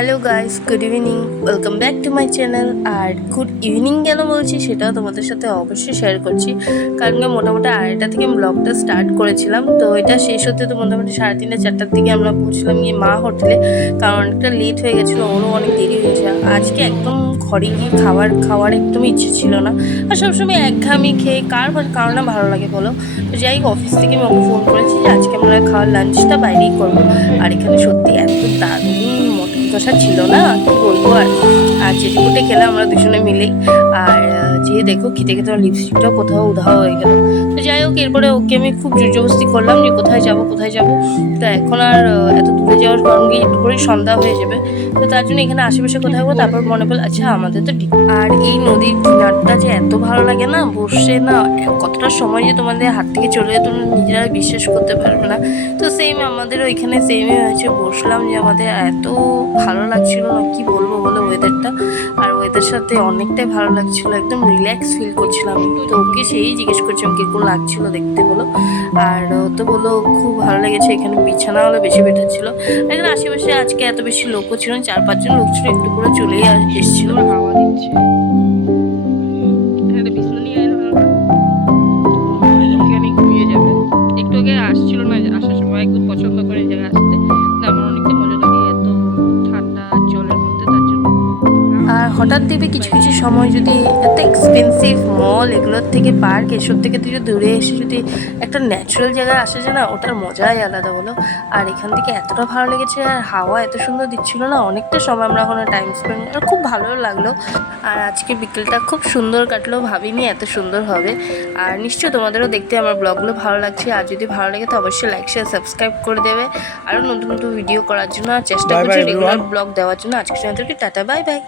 Hello guys good evening welcome back to my channel R good evening কেন বলছি সেটাও তোমাদের সাথে অবশ্যই শেয়ার করছি। কারণ কি, মোটামুটি আড়াইটা থেকে ব্লগটা স্টার্ট করেছিলাম। তো এটা শেষ হতে তো মোটামুটি সাড়ে তিনটে, চারটার দিকে আমরা পৌঁছলাম গিয়ে মা হোটেলে। কারণ অনেকটা লেট হয়ে গেছিল, ওরও অনেক দেরি হয়েছে আজকে একদম ঘরে গিয়ে খাবার, খাওয়ার একদম ইচ্ছে ছিল না। আর সবসময় একঘামি খেয়ে কার কারও না ভালো লাগে বলো? তো যাই অফিস থেকে আমি ওকে ফোন করেছি যে আজকে আমরা খাওয়ার লাঞ্চটা বাইরেই করব। আর এখানে সত্যি এত দারুণ মটন ছিল না, কি বলব আর? আর চেটিপুটে খেলাম আমরা দুজনে মিলেই আর যেয়ে দেখো খেতে খেতে আমার লিপস্টিকটাও কোথাও উধাও হয়ে গেল। তো যাই হোক, এরপরে ওকে আমি খুব জোরজবস্তি করলাম যে কোথায় যাব কোথায় যাব। তা এখন আর এত দূরে যাওয়ার কারণ একটু পরেই সন্ধ্যা হয়ে যাবে। তো তার জন্য এখানে আশেপাশে কোথাও তারপর মনে পড়ল আচ্ছা আমাদের তো আর এই নদীর কিনারটা যে এত ভালো লাগে না, বসে না, কতটা সময় যে তোমাদের হাত থেকে চলে যেত নিজেরা বিশ্বাস করতে পারবে না। তো সেম আমাদের ওইখানে সেমই হয়েছে, বসলাম যে আমাদের এত ভালো লাগছিল না, কি বলব বলো ওয়েদারটা আর ওয়েদার সাথে অনেকটাই ভালো লাগছিল, একদম রিল্যাক্স ফিল করছিলাম। তো ওকে সেই জিজ্ঞেস করছিলাম কীরকম লাগছিল দেখতে? বলো। আর তো বলো খুব ভালো লেগেছে, এখানে বিছানা হলো বেশি বেটার ছিল। এখানে আশেপাশে আজকে এত বেশি লোকও ছিল চার পাঁচজন লোক ছিল, একটু করে চলেই এসেছিল। হাওয়া দিচ্ছে। আসছিল না, আসার সময় খুব পছন্দ হঠাৎ দেবে কিছু কিছু সময় যদি এত এক্সপেন্সিভ মল এগুলোর থেকে পার্ক এসব থেকে যদি দূরে এসে যদি একটা ন্যাচারাল জায়গায় আসে যে না ওটার মজাই আলাদা বলো। আর এখান থেকে এতটা ভালো লেগেছে আর হাওয়া এত সুন্দর দিচ্ছিল না অনেকটা সময় আমরা ওখানে টাইম স্পেন্ড খুব ভালো লাগল। আর আজকে বিকেলটা খুব সুন্দর কাটলো ভাবিনি এত সুন্দর হবে। আর নিশ্চয়ই তোমাদেরও দেখতে আমার ব্লগগুলো ভালো লাগছে। আর যদি ভালো লাগে তো অবশ্যই লাইক শেয়ার সাবস্ক্রাইব করে দেবে। আরও নতুন নতুন ভিডিও করার জন্য আর চেষ্টা করছি রেগুলার ব্লগ দেওয়ার জন্য। আজকে টাটা বাই বাই